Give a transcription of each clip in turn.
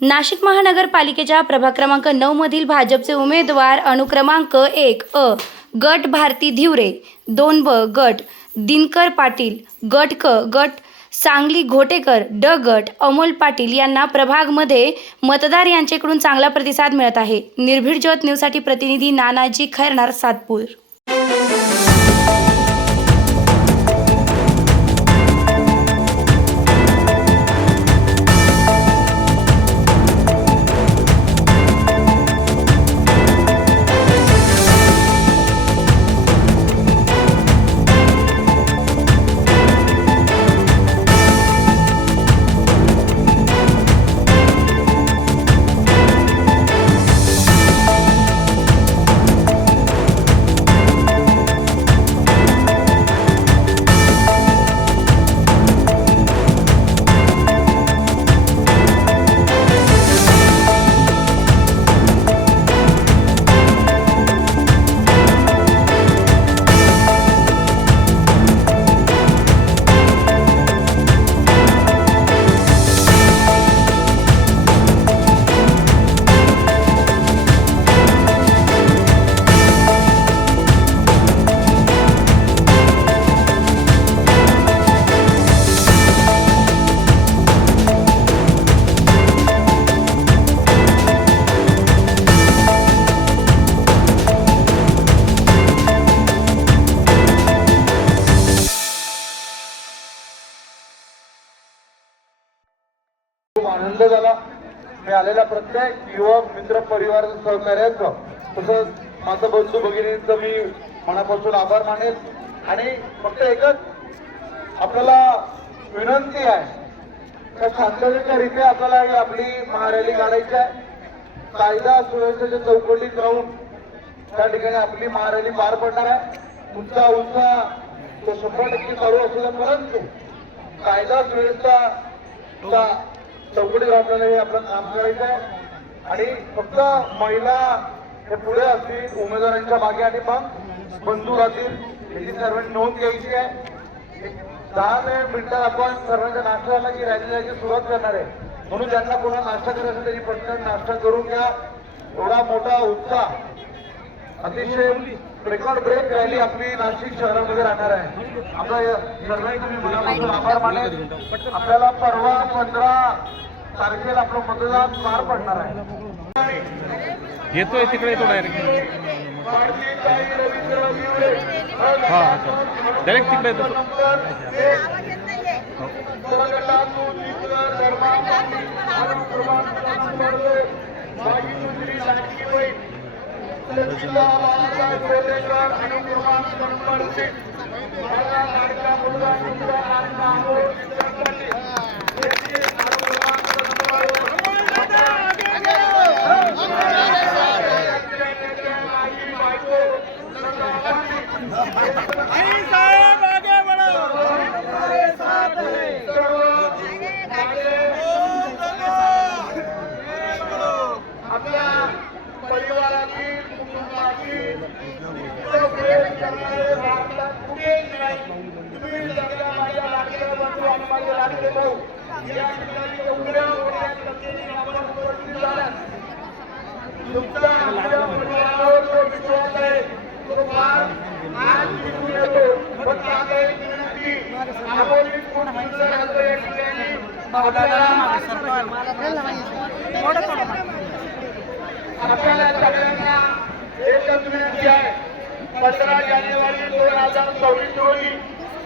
नाशिक महानगरपालिकेच्या प्रभाग क्रमांक 9 मधील भाजपचे उमेदवार अनुक्रमांक 1 अ गट भारती धिवरे, 2 ब गट दिनकर पाटील, गट क गट सांगली घोटेकर, ड गट अमोल पाटील यांना प्रभागमध्ये मतदार यांच्याकडून चांगला प्रतिसाद मिळत आहे। निर्भीड ज्योत न्यूजसाठी प्रतिनिधी नानाजी खैरनार, सातपूर। आनंद झाला। मी आलेल्या प्रत्येक युवक मित्र परिवार सहकार्याचं तसंच माझं बंधू भगिनींचं मी मनापासून आभार मानेल। आणि फक्त एकच आपल्याला विनंती आहे का शांततेच्या रीते आपल्याला ही आपली महारॅली काढायची आहे। कायदा सुव्यवस्थेच्या चौकटीत राहून त्या ठिकाणी आपली महारॅली पार पडणार आहे। तुमचा उत्साह तो 100% चालू असलेला, परंतु कायदा सुव्यवस्था चौकटीवर आपल्याला हे आपलं काम करायचं आहे। आणि फक्त महिला हे पुढे असतील उमेदवारांच्या मागे आणि मग बंधू राहतील याची सर्वांनी नोंद घ्यायची आहे। 10 मिनिटात आपण सर्वांच्या नाश्त्याला की रॅलीची सुरुवात करणार आहे, म्हणून ज्यांना कोणा नाश्ता करायचा त्यांनी पटकन नाश्ता करून घ्या। एवढा मोठा उत्साह, अतिशय रेकॉर्ड ब्रेक रॅली आपली नाशिक शहरामध्ये राहणार आहे। आपला सर्वांनी तुम्ही मनापासून आभार मानेल। आपल्याला परवा 15 तारखेला आपलं मतदान पार पडणार आहे। येतोय तिकडे येतो डायरेक्ट डायरेक्ट तिकडे येतो। आपल्याला सगळ्यांना एकच विनंती आहे, 15 जानेवारी 2024 रोजी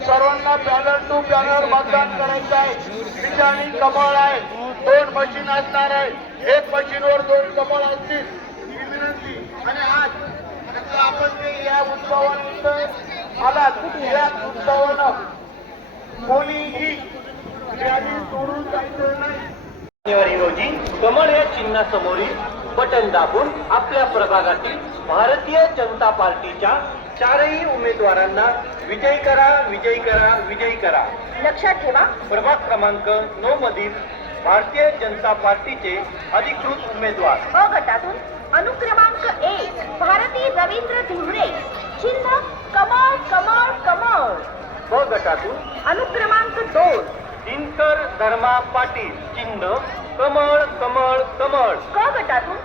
सर्वांना बॅनर टू बॅनर मतदान करायचं आहे। ठिकाणी कमळ आहे, 2 मशीन असणार आहे, 1 मशीनवर 2 कमळ असतील ही विनंती। आणि आज आपण या उत्सवानिमित्त आलात, या उत्सवानं कोणीही रॅली सोडून जायचं नाही। जानेवारी रोजी कमळ या चिन्हासमोरील बटन दाबून आपल्या प्रभागातील भारतीय जनता पार्टीच्या 4ही उमेदवारांना विजयी करा, विजयी करा, विजयी करा। लक्षात ठेवा, प्रभाग क्रमांक 9 मधील भारतीय जनता पार्टीचे अधिकृत उमेदवार अ गटातून अनुक्रमांक 1 भारती रवींद्र धिवरे, चिन्ह कमळ कमळ कमळ। ब गटातून अनुक्रमांक 2 दिनकर धर्मा पाटील, चिन्ह कमळ कमळ कमळ. क गटातून